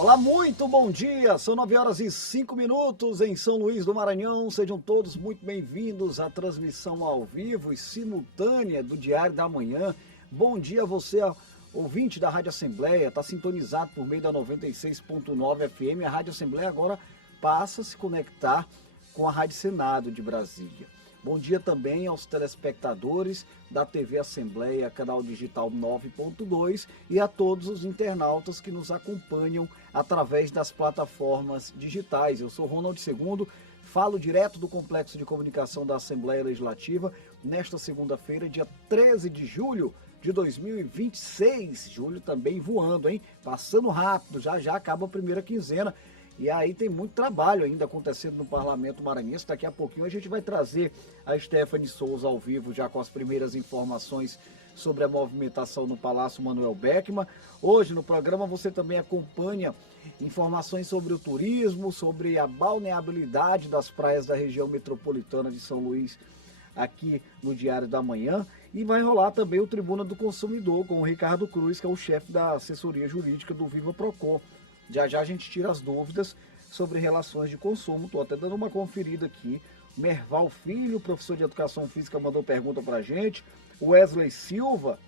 Olá, muito bom dia! São 9h05 em São Luís do Maranhão. Sejam todos muito bem-vindos à transmissão ao vivo e simultânea do Diário da Manhã. Bom dia a você, ouvinte da Rádio Assembleia, está sintonizado por meio da 96.9 FM. A Rádio Assembleia agora passa a se conectar com a Rádio Senado de Brasília. Bom dia também aos telespectadores da TV Assembleia, canal digital 9.2 e a todos os internautas que nos acompanham através das plataformas digitais. Eu sou Ronald II, falo direto do Complexo de Comunicação da Assembleia Legislativa nesta segunda-feira, dia 13 de julho de 2026. Julho também voando, hein? Passando rápido, já acaba a primeira quinzena. E aí tem muito trabalho ainda acontecendo no Parlamento Maranhense. Daqui a pouquinho a gente vai trazer a Stephanie Souza ao vivo já com as primeiras informações sobre a movimentação no Palácio Manuel Beckmann. Hoje no programa você também acompanha informações sobre o turismo, sobre a balneabilidade das praias da região metropolitana de São Luís aqui no Diário da Manhã. E vai rolar também o Tribuna do Consumidor com o Ricardo Cruz, que é o chefe da assessoria jurídica do Viva Procon. Já a gente tira as dúvidas sobre relações de consumo. Estou até dando uma conferida aqui. Merval Filho, professor de Educação Física, mandou pergunta para a gente. O Wesley Silva,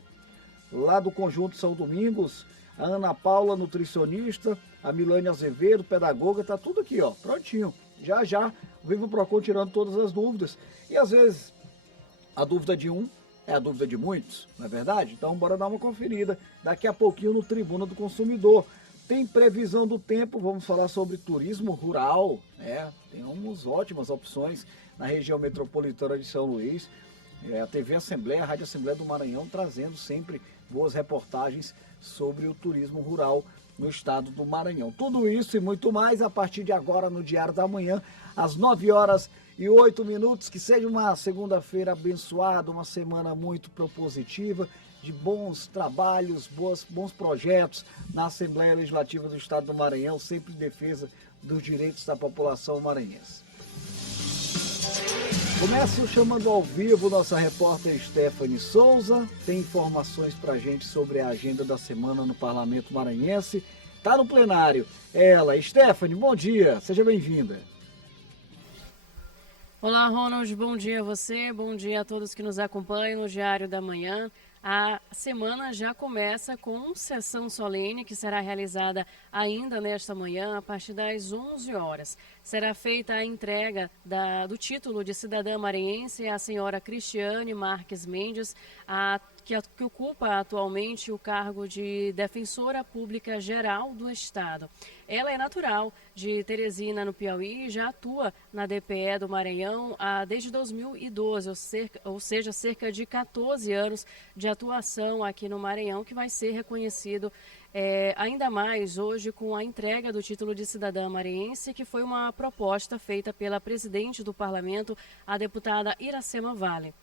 lá do Conjunto São Domingos. A Ana Paula, nutricionista. A Milane Azevedo, pedagoga. Tá tudo aqui, ó, prontinho. Já, o Viva Procon tirando todas as dúvidas. E às vezes, a dúvida de um é a dúvida de muitos, não é verdade? Então, bora dar uma conferida daqui a pouquinho no Tribuna do Consumidor. Tem previsão do tempo, vamos falar sobre turismo rural, temos ótimas opções na região metropolitana de São Luís. A TV Assembleia, a Rádio Assembleia do Maranhão, trazendo sempre boas reportagens sobre o turismo rural no estado do Maranhão. Tudo isso e muito mais a partir de agora no Diário da Manhã, às 9h08. Que seja uma segunda-feira abençoada, uma semana muito propositiva, de bons trabalhos, bons projetos na Assembleia Legislativa do Estado do Maranhão, sempre em defesa dos direitos da população maranhense. Começo chamando ao vivo nossa repórter Stephanie Souza, tem informações pra gente sobre a agenda da semana no Parlamento Maranhense. Tá no plenário. Ela, Stephanie, bom dia, seja bem-vinda. Olá, Ronald, bom dia a você, bom dia a todos que nos acompanham no Diário da Manhã. A semana já começa com sessão solene que será realizada ainda nesta manhã a partir das 11 horas. Será feita a entrega do título de cidadã maranhense à senhora Cristiane Marques Mendes, que ocupa atualmente o cargo de Defensora Pública Geral do Estado. Ela é natural de Teresina, no Piauí, e já atua na DPE do Maranhão desde 2012, ou seja, cerca de 14 anos de atuação aqui no Maranhão, que vai ser reconhecido ainda mais hoje com a entrega do título de cidadã maranhense, que foi uma proposta feita pela presidente do Parlamento, a deputada Iracema Vale.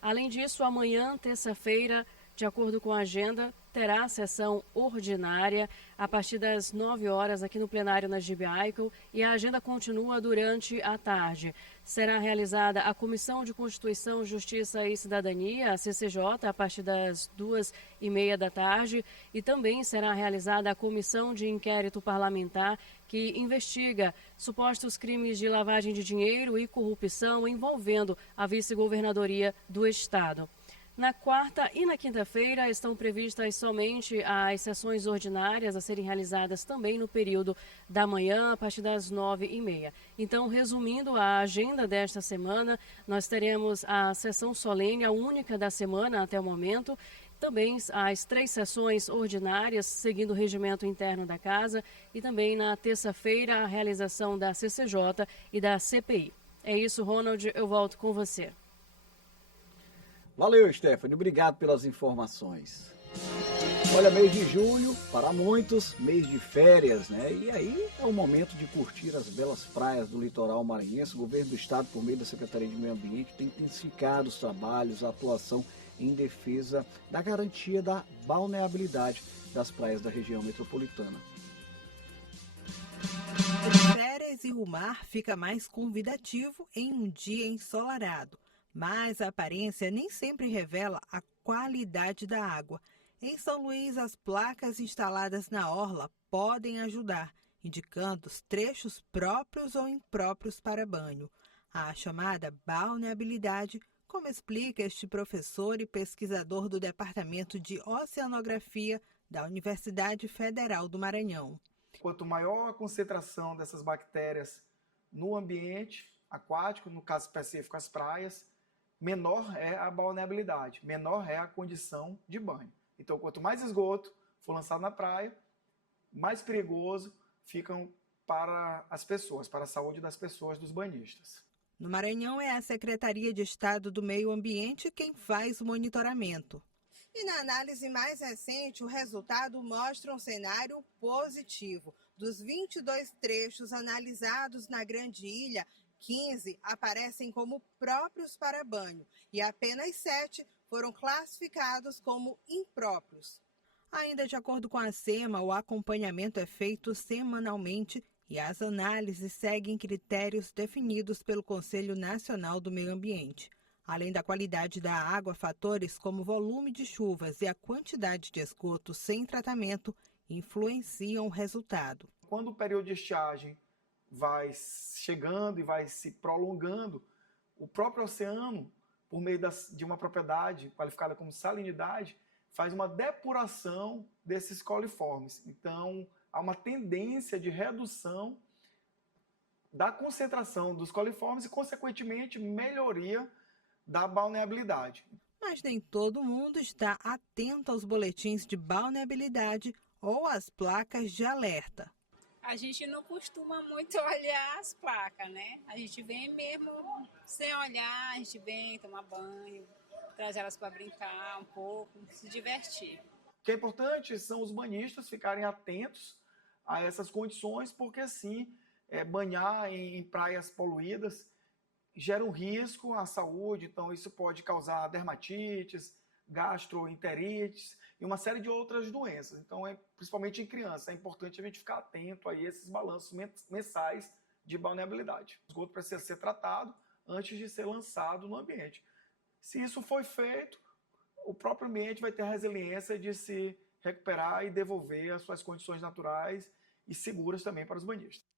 Além disso, amanhã, terça-feira, de acordo com a agenda, terá a sessão ordinária a partir das 9 horas aqui no plenário na Gibiaico e a agenda continua durante a tarde. Será realizada a Comissão de Constituição, Justiça e Cidadania, a CCJ, a partir das 2h30 da tarde, e também será realizada a Comissão de Inquérito Parlamentar, que investiga supostos crimes de lavagem de dinheiro e corrupção envolvendo a vice-governadoria do Estado. Na quarta e na quinta-feira estão previstas somente as sessões ordinárias a serem realizadas também no período da manhã, a partir das 9h30. Então, resumindo a agenda desta semana, nós teremos a sessão solene, a única da semana até o momento, também as 3 sessões ordinárias, seguindo o regimento interno da Casa, e também na terça-feira a realização da CCJ e da CPI. É isso, Ronald, eu volto com você. Valeu, Stephanie. Obrigado pelas informações. Olha, mês de julho, para muitos, mês de férias, né? E aí é o momento de curtir as belas praias do litoral maranhense. O governo do estado, por meio da Secretaria de Meio Ambiente, tem intensificado os trabalhos, a atuação em defesa da garantia da balneabilidade das praias da região metropolitana. Entre férias e o mar fica mais convidativo em um dia ensolarado. Mas a aparência nem sempre revela a qualidade da água. Em São Luís, as placas instaladas na orla podem ajudar, indicando os trechos próprios ou impróprios para banho. A chamada balneabilidade, como explica este professor e pesquisador do Departamento de Oceanografia da Universidade Federal do Maranhão. Quanto maior a concentração dessas bactérias no ambiente aquático, no caso específico as praias, menor é a balneabilidade, menor é a condição de banho. Então, quanto mais esgoto for lançado na praia, mais perigoso ficam para as pessoas, para a saúde das pessoas, dos banhistas. No Maranhão, é a Secretaria de Estado do Meio Ambiente quem faz o monitoramento. E na análise mais recente, o resultado mostra um cenário positivo. Dos 22 trechos analisados na Grande Ilha, 15 aparecem como próprios para banho e apenas 7 foram classificados como impróprios. Ainda de acordo com a SEMA, o acompanhamento é feito semanalmente e as análises seguem critérios definidos pelo Conselho Nacional do Meio Ambiente. Além da qualidade da água, fatores como volume de chuvas e a quantidade de esgoto sem tratamento influenciam o resultado. Quando o período de estiagem vai chegando e vai se prolongando, o próprio oceano, por meio de uma propriedade qualificada como salinidade, faz uma depuração desses coliformes. Então, há uma tendência de redução da concentração dos coliformes e, consequentemente, melhoria da balneabilidade. Mas nem todo mundo está atento aos boletins de balneabilidade ou às placas de alerta. A gente não costuma muito olhar as placas, né? A gente vem mesmo sem olhar, a gente vem tomar banho, traz elas para brincar um pouco, se divertir. O que é importante são os banhistas ficarem atentos a essas condições, porque assim, banhar em praias poluídas gera um risco à saúde, então isso pode causar dermatites, gastroenterites e uma série de outras doenças. Então, principalmente em crianças, é importante a gente ficar atento a esses balanços mensais de balneabilidade. O esgoto precisa ser tratado antes de ser lançado no ambiente. Se isso for feito, o próprio ambiente vai ter a resiliência de se recuperar e devolver as suas condições naturais e seguras também para os banhistas.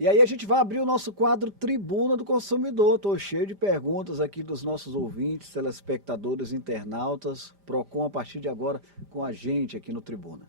E aí a gente vai abrir o nosso quadro Tribuna do Consumidor. Estou cheio de perguntas aqui dos nossos ouvintes, telespectadores, internautas. Procon a partir de agora com a gente aqui no Tribuna.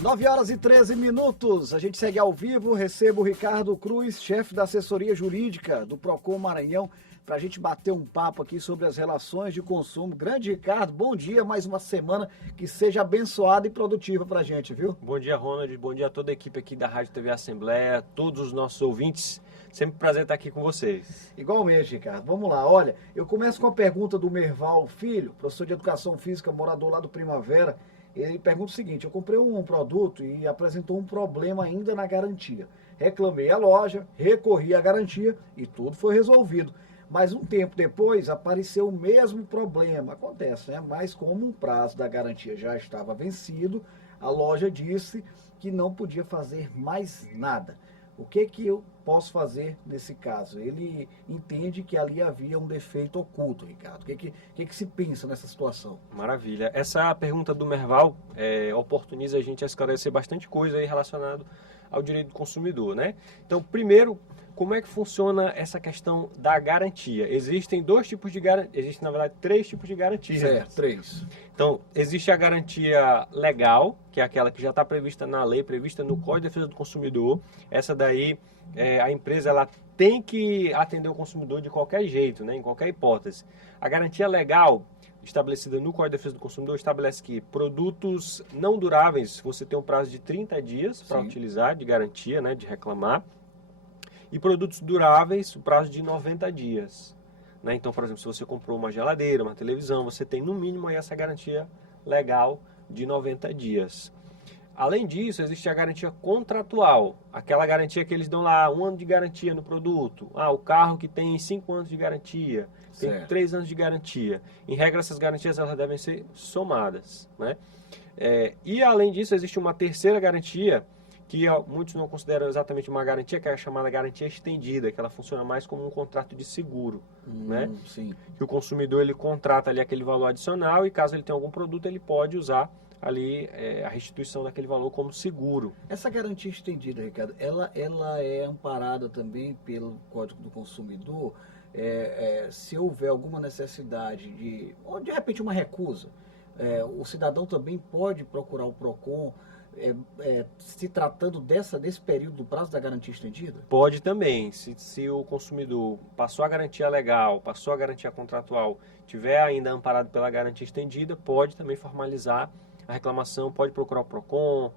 Nove horas e 13 minutos. A gente segue ao vivo. Recebo o Ricardo Cruz, chefe da assessoria jurídica do Procon Maranhão, para a gente bater um papo aqui sobre as relações de consumo. Grande Ricardo, bom dia, mais uma semana que seja abençoada e produtiva para a gente, viu? Bom dia, Ronald, bom dia a toda a equipe aqui da Rádio TV Assembleia, todos os nossos ouvintes, sempre um prazer estar aqui com vocês. Igualmente, Ricardo, vamos lá, olha, eu começo com a pergunta do Merval Filho, professor de Educação Física, morador lá do Primavera. Ele pergunta o seguinte: eu comprei um produto e apresentou um problema ainda na garantia. Reclamei à loja, recorri à garantia e tudo foi resolvido. Mas um tempo depois apareceu o mesmo problema. Acontece, né? Mas como o prazo da garantia já estava vencido, a loja disse que não podia fazer mais nada. O que eu posso fazer nesse caso? Ele entende que ali havia um defeito oculto, Ricardo. O que se pensa nessa situação? Maravilha. Essa pergunta do Merval oportuniza a gente a esclarecer bastante coisa aí relacionado ao direito do consumidor, né? Então, primeiro, como é que funciona essa questão da garantia? Existem dois tipos de garantia, existem, na verdade, 3 tipos de garantia. Certo, 3. Então, existe a garantia legal, que é aquela que já está prevista na lei, prevista no Código de Defesa do Consumidor. Essa daí, a empresa ela tem que atender o consumidor de qualquer jeito, né? Em qualquer hipótese. A garantia legal, estabelecida no Código de Defesa do Consumidor, estabelece que produtos não duráveis, você tem um prazo de 30 dias para utilizar, de garantia, né, de reclamar. E produtos duráveis, o prazo de 90 dias. Né? Então, por exemplo, se você comprou uma geladeira, uma televisão, você tem no mínimo aí essa garantia legal de 90 dias. Além disso, existe a garantia contratual, aquela garantia que eles dão lá, 1 ano de garantia no produto. O carro que tem 5 anos de garantia, tem 3 anos de garantia. Em regra, essas garantias elas devem ser somadas. Né? E além disso, existe uma terceira garantia, que muitos não consideram exatamente uma garantia, que é a chamada garantia estendida, que ela funciona mais como um contrato de seguro, né? Sim. Que o consumidor ele contrata ali aquele valor adicional e caso ele tenha algum produto, ele pode usar ali a restituição daquele valor como seguro. Essa garantia estendida, Ricardo, ela é amparada também pelo Código do Consumidor, se houver alguma necessidade ou de repente uma recusa, o cidadão também pode procurar o PROCON, se tratando desse período do prazo da garantia estendida? Pode também, se o consumidor passou a garantia legal, passou a garantia contratual, tiver ainda amparado pela garantia estendida, pode também formalizar a reclamação, pode procurar o PROCON,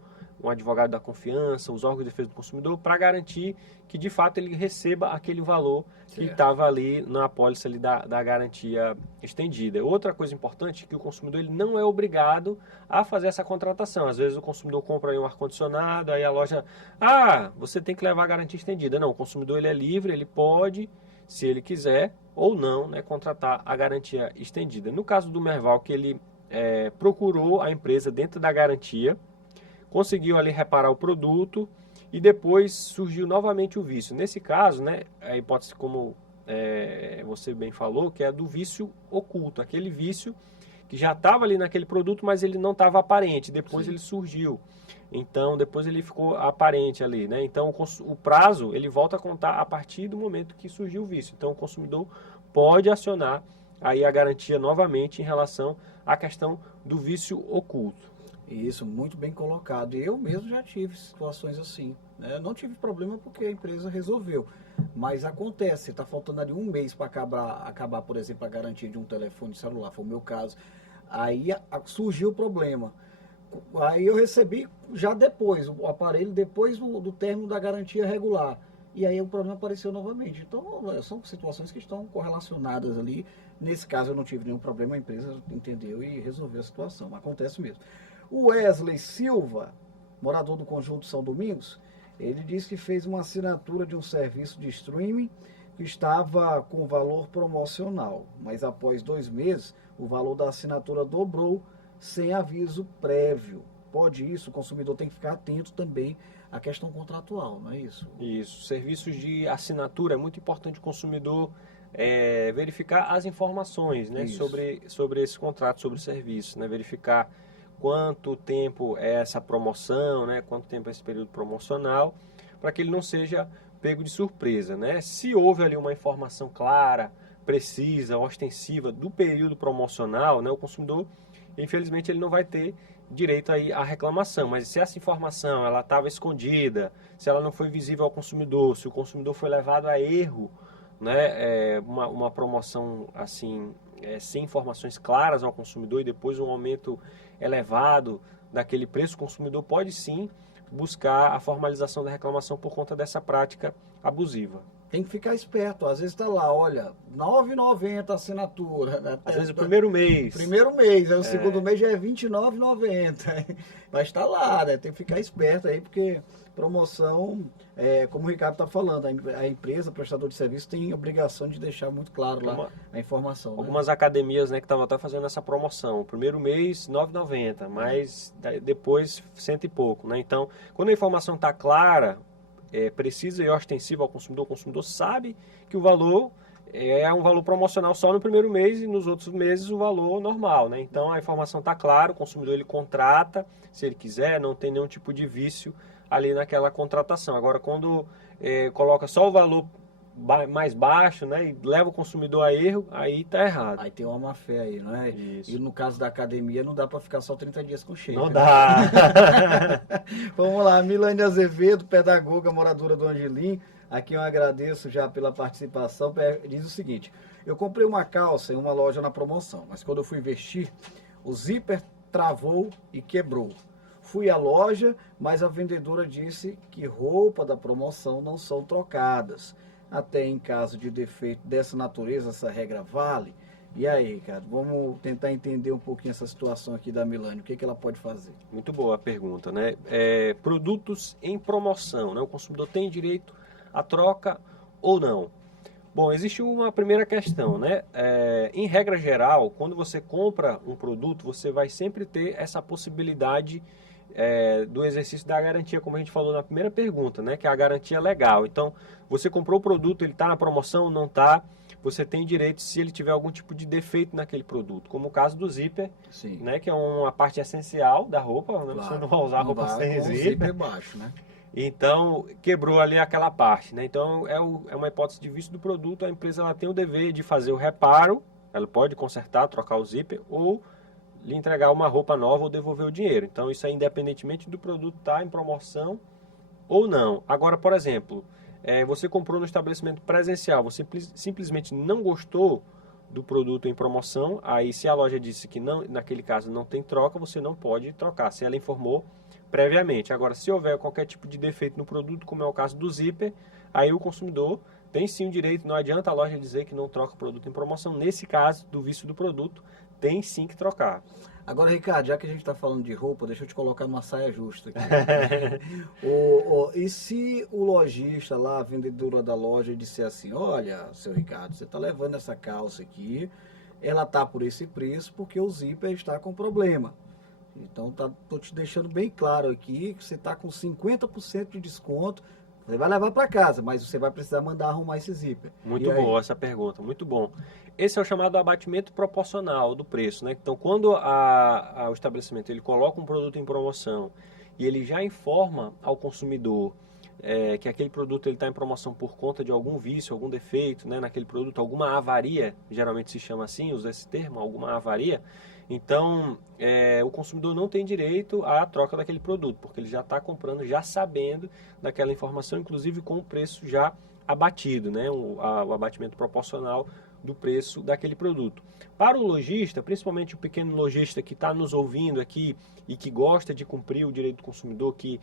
um advogado da confiança, os órgãos de defesa do consumidor, para garantir que de fato ele receba aquele valor que estava ali na apólice ali da garantia estendida. Outra coisa importante é que o consumidor ele não é obrigado a fazer essa contratação. Às vezes o consumidor compra aí um ar-condicionado, aí a loja, você tem que levar a garantia estendida. Não, o consumidor ele é livre, ele pode, se ele quiser ou não, né, contratar a garantia estendida. No caso do Merval, que ele procurou a empresa dentro da garantia, conseguiu ali reparar o produto e depois surgiu novamente o vício. Nesse caso, né, a hipótese, como você bem falou, que é do vício oculto, aquele vício que já estava ali naquele produto, mas ele não estava aparente, depois ele surgiu. Então, depois ele ficou aparente ali, né? Então, o prazo, ele volta a contar a partir do momento que surgiu o vício. Então, o consumidor pode acionar aí a garantia novamente em relação à questão do vício oculto. Isso, muito bem colocado. Eu mesmo já tive situações assim, né? Não tive problema porque a empresa resolveu. Mas acontece, está faltando ali um mês para acabar, por exemplo, a garantia de um telefone celular, foi o meu caso. Aí surgiu o problema. Aí eu recebi já depois, o aparelho depois do término da garantia regular. E aí o problema apareceu novamente. Então, são situações que estão correlacionadas ali. Nesse caso eu não tive nenhum problema, a empresa entendeu e resolveu a situação. Acontece mesmo. O Wesley Silva, morador do Conjunto São Domingos, ele disse que fez uma assinatura de um serviço de streaming que estava com valor promocional, mas após 2 meses o valor da assinatura dobrou sem aviso prévio. Pode isso, o consumidor tem que ficar atento também à questão contratual, não é isso? Isso, serviços de assinatura, é muito importante o consumidor verificar as informações, né, sobre esse contrato, sobre o serviço, né, verificar quanto tempo é essa promoção, né? Quanto tempo é esse período promocional, para que ele não seja pego de surpresa, né? Se houve ali uma informação clara, precisa, ostensiva do período promocional, né? O consumidor, infelizmente, ele não vai ter direito aí à reclamação, mas se essa informação ela estava escondida, se ela não foi visível ao consumidor, se o consumidor foi levado a erro, né? Uma promoção assim, sem informações claras ao consumidor e depois um aumento elevado daquele preço, o consumidor pode sim buscar a formalização da reclamação por conta dessa prática abusiva. Tem que ficar esperto, às vezes está lá, olha, R$ 9,90 a assinatura. Né? Às vezes o primeiro mês. Aí o segundo mês já é R$ 29,90. Mas está lá, né? Tem que ficar esperto aí, porque promoção, como o Ricardo está falando, a empresa, o prestador de serviço, tem obrigação de deixar muito claro lá a informação. Algumas academias, né, que estavam até fazendo essa promoção. O primeiro mês, R$ 9,90, mas depois, cento e pouco. Né? Então, quando a informação está clara, precisa e ostensiva ao consumidor, o consumidor sabe que o valor é um valor promocional só no primeiro mês e nos outros meses o valor normal, né? Então a informação está clara, o consumidor ele contrata, se ele quiser, não tem nenhum tipo de vício ali naquela contratação. Agora quando coloca só o valor mais baixo, né, e leva o consumidor a erro, aí está errado. Aí tem uma má fé aí, não é? Isso. E no caso da academia não dá para ficar só 30 dias com cheque. Não né? dá. Vamos lá, Milane Azevedo, pedagoga, moradora do Angelim. Aqui eu agradeço já pela participação. Diz o seguinte: eu comprei uma calça em uma loja na promoção, mas quando eu fui vestir, o zíper travou e quebrou. Fui à loja, mas a vendedora disse que roupa da promoção não são trocadas. Até em caso de defeito dessa natureza, essa regra vale? E aí, cara, vamos tentar entender um pouquinho essa situação aqui da Milane. O que ela pode fazer? Muito boa a pergunta, né? Produtos em promoção, né? O consumidor tem direito à troca ou não? Bom, existe uma primeira questão, né? Em regra geral, quando você compra um produto, você vai sempre ter essa possibilidade do exercício da garantia, como a gente falou na primeira pergunta, né? Que é a garantia legal. Então, você comprou o produto, ele está na promoção, não está, você tem direito se ele tiver algum tipo de defeito naquele produto, como o caso do zíper, Sim. né? Que é uma parte essencial da roupa, né? Claro. Você não vai usar roupa sem com o zíper. baixo, né? Então, quebrou ali aquela parte, né? Então, é uma hipótese de vício do produto, a empresa ela tem o dever de fazer o reparo, ela pode consertar, trocar o zíper, ou lhe entregar uma roupa nova ou devolver o dinheiro. Então, isso é independentemente do produto estar em promoção ou não. Agora, por exemplo, você comprou no estabelecimento presencial, você simplesmente não gostou do produto em promoção, aí se a loja disse que não, naquele caso não tem troca, você não pode trocar, se ela informou previamente. Agora, se houver qualquer tipo de defeito no produto, como é o caso do zíper, aí o consumidor tem sim o direito, não adianta a loja dizer que não troca o produto em promoção. Nesse caso, do vício do produto, tem sim que trocar. Agora, Ricardo, já que a gente está falando de roupa, deixa eu te colocar numa saia justa aqui. E se o lojista lá, a vendedora da loja, disser assim, olha, seu Ricardo, você está levando essa calça aqui, ela está por esse preço porque o zíper está com problema. Então, tô te deixando bem claro aqui que você está com 50% de desconto. Você vai levar para casa, mas você vai precisar mandar arrumar esse zíper. Muito boa essa pergunta, muito bom. Esse é o chamado abatimento proporcional do preço, né? Então, quando o estabelecimento ele coloca um produto em promoção e ele já informa ao consumidor que aquele produto está em promoção por conta de algum vício, algum defeito, né, naquele produto, alguma avaria, geralmente se chama assim, usa esse termo, alguma avaria, então o consumidor não tem direito à troca daquele produto, porque ele já está comprando, já sabendo daquela informação, inclusive com o preço já abatido, né, o abatimento proporcional do preço daquele produto. Para o lojista, principalmente o pequeno lojista que está nos ouvindo aqui e que gosta de cumprir o direito do consumidor, que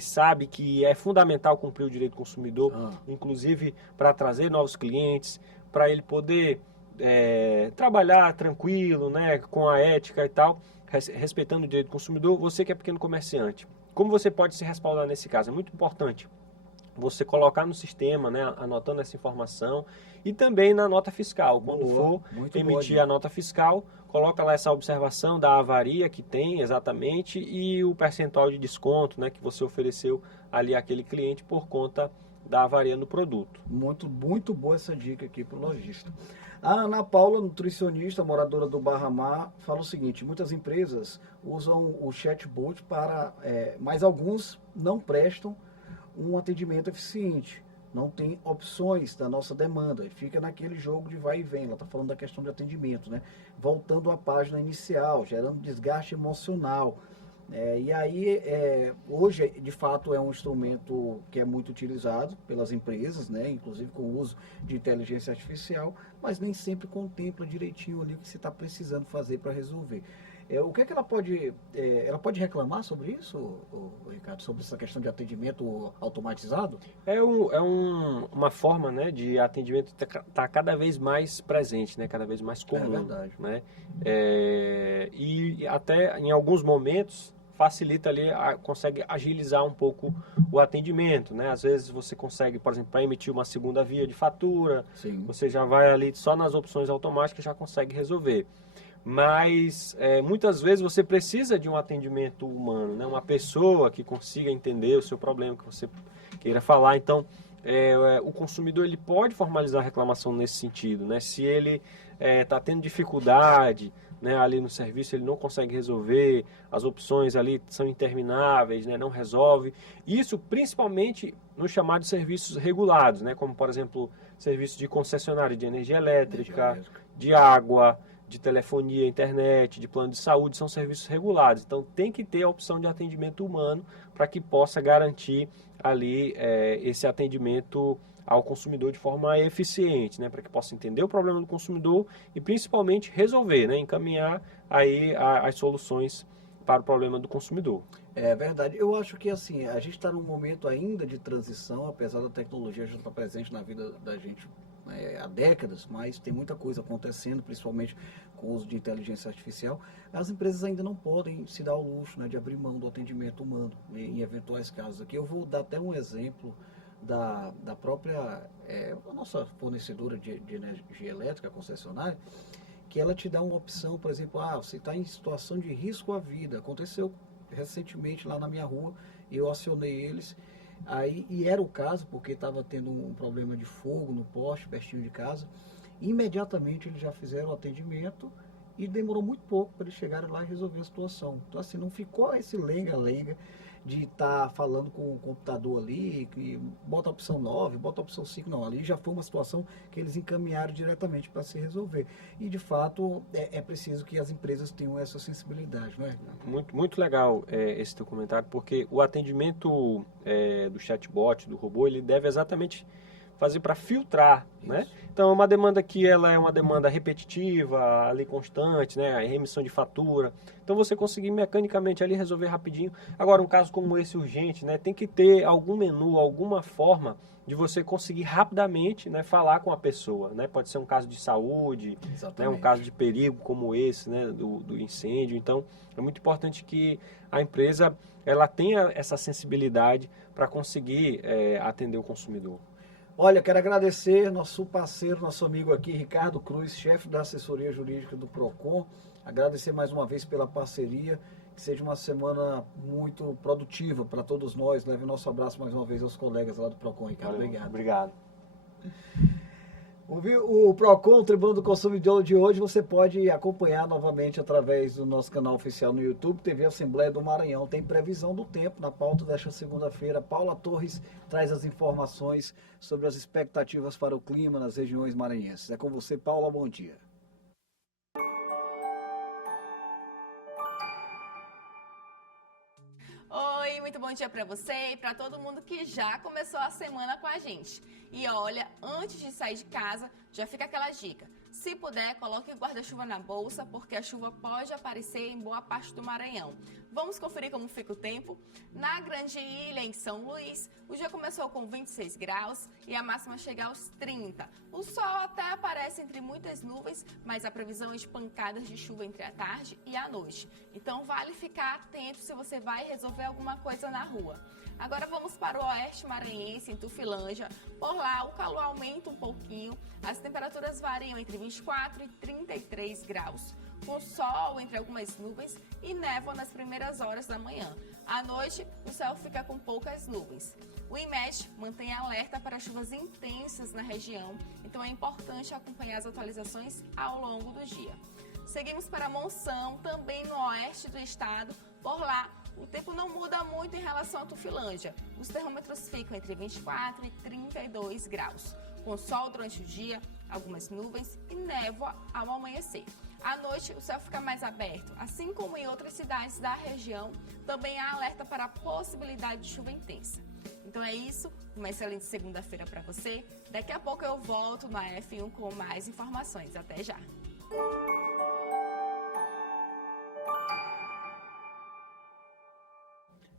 sabe que é fundamental cumprir o direito do consumidor, inclusive para trazer novos clientes, para ele poder trabalhar tranquilo, né, com a ética e tal, respeitando o direito do consumidor. Você que é pequeno comerciante, como você pode se respaldar nesse caso? É muito importante você colocar no sistema, né, anotando essa informação, e também na nota fiscal. Quando for emitir a nota fiscal, coloca lá essa observação da avaria que tem exatamente e o percentual de desconto, né, que você ofereceu ali àquele cliente por conta da avaria no produto. Muito, muito boa essa dica aqui para o lojista. A Ana Paula, nutricionista, moradora do Barra Mar, fala o seguinte: muitas empresas usam o chatbot mas alguns não prestam um atendimento eficiente, não tem opções da nossa demanda, fica naquele jogo de vai e vem. Ela está falando da questão de atendimento, né? Voltando à página inicial, gerando desgaste emocional. E aí, hoje, de fato, é um instrumento que é muito utilizado pelas empresas, né? Inclusive com o uso de inteligência artificial, mas nem sempre contempla direitinho ali o que você está precisando fazer para resolver. O que é que ela pode reclamar sobre isso, Ricardo, sobre essa questão de atendimento automatizado? Uma forma, né, de atendimento tá cada vez mais presente, né, cada vez mais comum. É verdade. Né? E até em alguns momentos facilita ali, consegue agilizar um pouco o atendimento, né? Às vezes você consegue, por exemplo, para emitir uma segunda via de fatura, Sim. Você já vai ali só nas opções automáticas já consegue resolver. Mas muitas vezes você precisa de um atendimento humano, né? Uma pessoa que consiga entender o seu problema, que você queira falar. Então, o consumidor ele pode formalizar a reclamação nesse sentido, né? Se ele está tendo dificuldade, né, ali no serviço, ele não consegue resolver, as opções ali são intermináveis, né, não resolve. Isso principalmente nos chamados serviços regulados, né, como, por exemplo, serviço de concessionária de energia elétrica, de água, de telefonia, internet, de plano de saúde, são serviços regulados. Então, tem que ter a opção de atendimento humano para que possa garantir ali esse atendimento ao consumidor de forma eficiente, né, para que possa entender o problema do consumidor e principalmente resolver, né, encaminhar aí as soluções para o problema do consumidor. É verdade. Eu acho que assim, a gente está num momento ainda de transição, apesar da tecnologia já estar presente na vida da gente há décadas, mas tem muita coisa acontecendo, principalmente com o uso de inteligência artificial. As empresas ainda não podem se dar ao luxo, né, de abrir mão do atendimento humano em eventuais casos. Aqui eu vou dar até um exemplo da própria a nossa fornecedora de energia elétrica, a concessionária, que ela te dá uma opção, por exemplo, você está em situação de risco à vida, aconteceu recentemente lá na minha rua, eu acionei eles, aí, e era o caso, porque estava tendo um problema de fogo no poste, pertinho de casa. Imediatamente eles já fizeram o atendimento e demorou muito pouco para eles chegarem lá e resolver a situação. Então assim, não ficou esse lenga-lenga de estar falando com o computador ali, que bota a opção 9, bota a opção 5, não. Ali já foi uma situação que eles encaminharam diretamente para se resolver. E de fato é preciso que as empresas tenham essa sensibilidade, não é? Muito legal esse teu comentário, porque o atendimento do chatbot, do robô, ele deve exatamente fazer para filtrar, né? Então, é uma demanda que ela é uma demanda repetitiva, ali constante, né? A remissão de fatura. Então, você conseguir mecanicamente ali resolver rapidinho. Agora, um caso como esse urgente, né? Tem que ter algum menu, alguma forma de você conseguir rapidamente, né, falar com a pessoa, né? Pode ser um caso de saúde, né, um caso de perigo como esse, né, do incêndio. Então, é muito importante que a empresa ela tenha essa sensibilidade para conseguir atender o consumidor. Olha, quero agradecer nosso parceiro, nosso amigo aqui, Ricardo Cruz, chefe da assessoria jurídica do Procon. Agradecer mais uma vez pela parceria. Que seja uma semana muito produtiva para todos nós. Leve o nosso abraço mais uma vez aos colegas lá do Procon, Ricardo. Valeu, obrigado. Obrigado. O Procon, o Tribunal do Consumidor de hoje, você pode acompanhar novamente através do nosso canal oficial no YouTube, TV Assembleia do Maranhão. Tem previsão do tempo na pauta desta segunda-feira. Paula Torres traz as informações sobre as expectativas para o clima nas regiões maranhenses. É com você, Paula, bom dia. Oi, muito bom dia para você e para todo mundo que já começou a semana com a gente. E olha, antes de sair de casa, já fica aquela dica. Se puder, coloque o guarda-chuva na bolsa, porque a chuva pode aparecer em boa parte do Maranhão. Vamos conferir como fica o tempo? Na Grande Ilha, em São Luís, o dia começou com 26 graus e a máxima chega aos 30. O sol até aparece entre muitas nuvens, mas a previsão é de pancadas de chuva entre a tarde e a noite. Então vale ficar atento se você vai resolver alguma coisa na rua. Agora vamos para o oeste maranhense, em Tufilândia. Por lá, o calor aumenta um pouquinho, as temperaturas variam entre 24 e 33 graus. Com sol entre algumas nuvens e névoa nas primeiras horas da manhã. À noite, o céu fica com poucas nuvens. O IMET mantém alerta para chuvas intensas na região, então é importante acompanhar as atualizações ao longo do dia. Seguimos para Monção, também no oeste do estado. Por lá, o tempo não muda muito em relação a Tufilândia. Os termômetros ficam entre 24 e 32 graus. Com sol durante o dia, algumas nuvens e névoa ao amanhecer. À noite, o céu fica mais aberto, assim como em outras cidades da região. Também há alerta para a possibilidade de chuva intensa. Então é isso, uma excelente segunda-feira para você. Daqui a pouco eu volto na F1 com mais informações. Até já!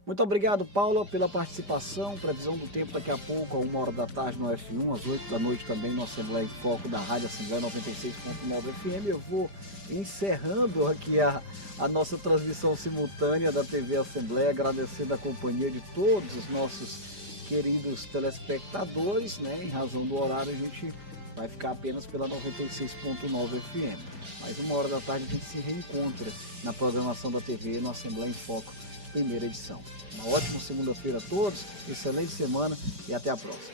Muito obrigado, Paula, pela participação. Previsão do tempo daqui a pouco, a 1h da tarde no F1, às 8 da noite também no Assembleia em Foco da Rádio Assembleia 96.9 FM. Eu vou encerrando aqui a nossa transmissão simultânea da TV Assembleia, agradecendo a companhia de todos os nossos queridos telespectadores, né? Em razão do horário, a gente vai ficar apenas pela 96.9 FM. Mais 1h da tarde a gente se reencontra na programação da TV no Assembleia em Foco, primeira edição. Uma ótima segunda-feira a todos, excelente semana e até a próxima.